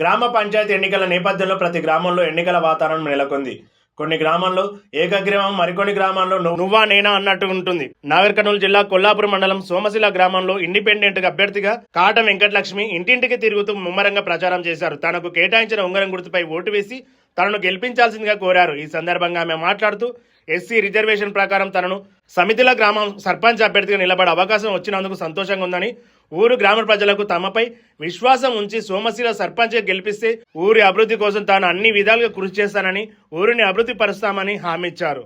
గ్రామ పంచాయతీ ఎన్నికల నేపథ్యంలో ప్రతి గ్రామంలో ఎన్నికల వాతావరణం నెలకొంది. కొన్ని గ్రామాల్లో ఏకగ్రీవం, మరికొన్ని గ్రామాల్లో నువ్వా నేనా అన్నట్టు ఉంటుంది. నాగర్ కర్నూలు జిల్లా కొల్లాపూర్ మండలం సోమశిల గ్రామంలో ఇండిపెండెంట్ అభ్యర్థిగా కాటం వెంకటలక్ష్మి ఇంటింటికి తిరుగుతూ ముమ్మరంగా ప్రచారం చేశారు. తనకు కేటాయించిన ఉంగరం గుర్తుపై ఓటు వేసి తనను గెలిపించాల్సిందిగా కోరారు. ఈ సందర్భంగా ఆమె మాట్లాడుతూ ఎస్సీ రిజర్వేషన్ ప్రకారం తనను సమితిల గ్రామం సర్పంచ్ అభ్యర్థిగా నిలబడే అవకాశం వచ్చినందుకు సంతోషంగా ఉందని, ఊరు గ్రామ ప్రజలకు తమపై విశ్వాసం ఉంచి సోమశిల సర్పంచ్గా గెలిపిస్తే ఊరి అభివృద్ధి కోసం తాను అన్ని విధాలుగా కృషి చేస్తానని, ఊరిని అభివృద్ధి పరుస్తామని హామీ ఇచ్చారు.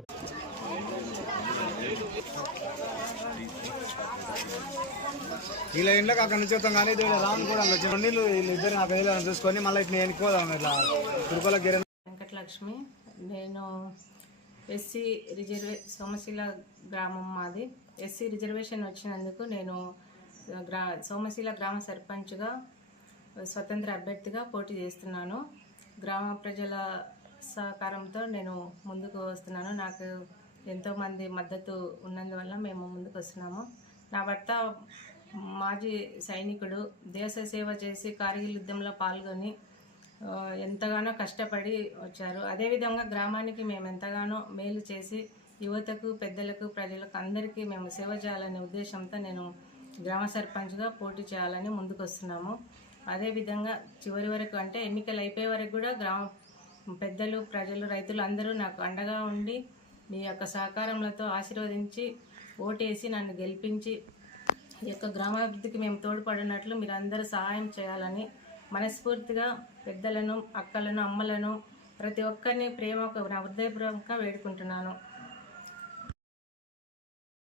ఇలా ఇంట్లోకి అక్కడ నుంచి వస్తాం కానీ రాను కూడా వీళ్ళు ఇద్దరు నా పేర్లను చూసుకొని మళ్ళీ ఇట్లా ఎన్నుకోదాం. ఇట్లా తిరుపతిలో వెంకటలక్ష్మి, నేను ఎస్సీ సోమశిల గ్రామం మాది. ఎస్సీ రిజర్వేషన్ వచ్చినందుకు నేను సోమశిల గ్రామ సర్పంచ్గా స్వతంత్ర అభ్యర్థిగా పోటీ చేస్తున్నాను. గ్రామ ప్రజల సహకారంతో నేను ముందుకు వస్తున్నాను. నాకు ఎంతోమంది మద్దతు ఉన్నందువల్ల మేము ముందుకు వస్తున్నాము. నా భర్త మాజీ సైనికుడు, దేశ సేవ చేసి కార్గిల్ యుద్ధంలో పాల్గొని ఎంతగానో కష్టపడి వచ్చారు. అదేవిధంగా గ్రామానికి మేము ఎంతగానో మేలు చేసి యువతకు, పెద్దలకు, ప్రజలకు అందరికీ మేము సేవ చేయాలనే ఉద్దేశంతో నేను గ్రామ సర్పంచ్గా పోటీ చేయాలని ముందుకు వస్తున్నాము. అదేవిధంగా చివరి వరకు అంటే ఎన్నికలు అయిపోయే వరకు కూడా గ్రామ పెద్దలు, ప్రజలు, రైతులు అందరూ నాకు అండగా ఉండి మీ యొక్క సహకారములతో ఆశీర్వదించి ఓటేసి నన్ను గెలిపించి ఈ యొక్క గ్రామాభివృద్ధికి మేము తోడ్పడినట్లు మీరు అందరూ సహాయం చేయాలని మనస్ఫూర్తిగా పెద్దలను, అక్కలను, అమ్మలను, ప్రతి ఒక్కరిని ప్రేమ హృదయపూర్వకంగా వేడుకుంటున్నాను.